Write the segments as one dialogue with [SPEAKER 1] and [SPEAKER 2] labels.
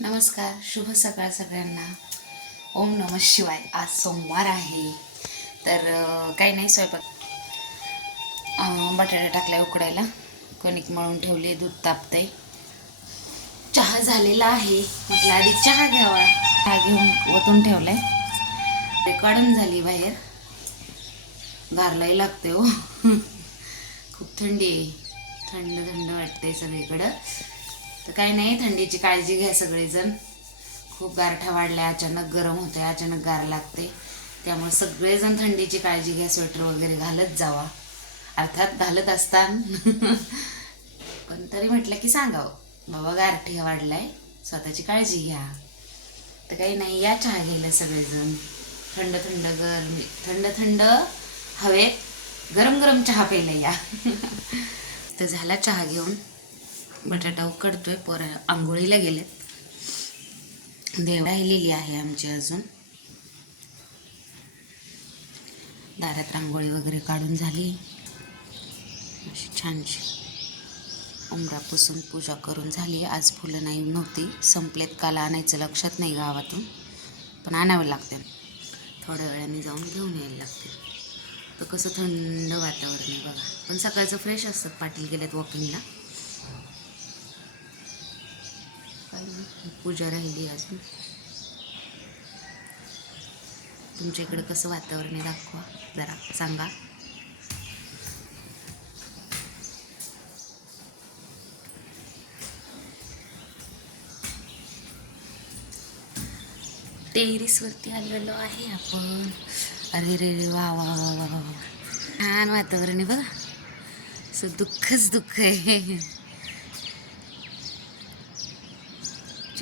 [SPEAKER 1] नमस्कार शुभ सकाळ सगळ्यांना. ओम नम शिवाय. आज सोमवार आहे. तर काही नाही स्वयंपाक. बटाटा टाकलाय उकडायला. कणिक मळून ठेवली दूध तापतंय. चहा झालेला आहे. म्हटलं आधी चहा घ्यावा. चहा घेऊन ओतून ठेवलाय. ते काढून झाली बाहेर. गारलाही लागते हो. खूप थंडी आहे. थंड थंड वाटते सगळीकडं. तर काही नाही थंडीची काळजी घ्या सगळेजण. खूप गारठा वाढल्या अचानक गरम होते अचानक गार लागते त्यामुळे सगळेजण थंडीची काळजी घ्या स्वेटर वगैरे घालत जावा. अर्थात घालत असताना. पण तरी म्हटलं की सांगावं बाबा गारठी वाढलाय स्वतःची काळजी घ्या. तर काही नाही या चहा घ्यायला सगळेजण. थंड थंड गरमी थंड थंड हवेत गरम गरम चहा प्यायला या. तर झाला चहा घेऊन. बटाटा उकडतोय पोरं आंघोळीला गेलेत. देव राहिलेली आहे आमची अजून. दारात रांगोळी वगैरे काढून झाली. अशी छानशी उमरा पुसून पूजा करून झाली. आज फुलं नाही नव्हती. संपलेत काल आणायचं लक्षात नाही गावातून. पण आणावं लागते थोड्या वेळाने जाऊन घेऊन यायला लागते तर कसं थंड वातावरण आहे बघा. पण सकाळचं फ्रेश असतं पाटील गेलेत वॉकिंगला काही पूजा राहिली अजून. तुमच्या इकडे कसं वातावरण आहे दाखवा जरा सांगा. टेरिसवरती आलेलो आहे आपण. अरे रे रे वा वा वा वा वा वा. छान वातावरण आहे बघा. असं दुःखच दुःख आहे.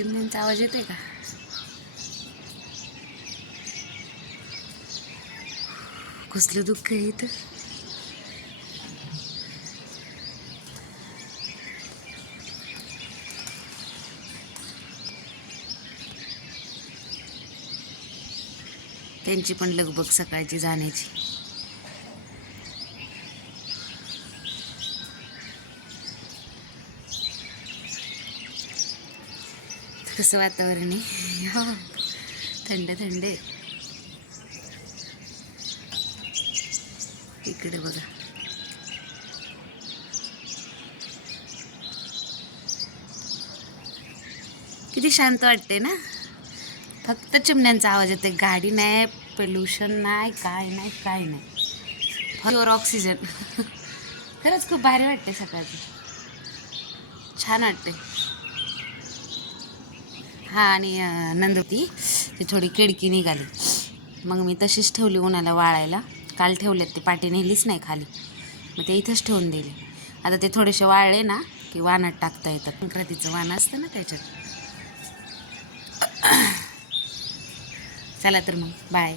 [SPEAKER 1] चिमण्यांचा आवाज येतोय का? कसलं दुःख आहे इथं? त्यांची पण लगबग सकाळची जाण्याची. कसं वातावरण आहे? थंड थंड इकडे बघा. किती शांत वाटते ना? फक्त चिमण्यांचा आवाज येते गाडी नाही पोल्युशन नाही काय नाही काय नाही. प्युअर ऑक्सिजन खरंच खूप भारी वाटते सकाळचं. छान वाटते हा आणि अं, नंदवती ती थोडी किडकी निघाली. मग मी तशीच ठेवली उन्हाला वाळायला. काल ठेवल्यात ते पाठी नेलीच नाही खाली. मग ते इथंच ठेवून दिली. आता ते थोडेसे वाळले ना की वानात टाकता येतात. संक्रांतीचं वाण असतं ना त्याच्यात. चला तर मग बाय.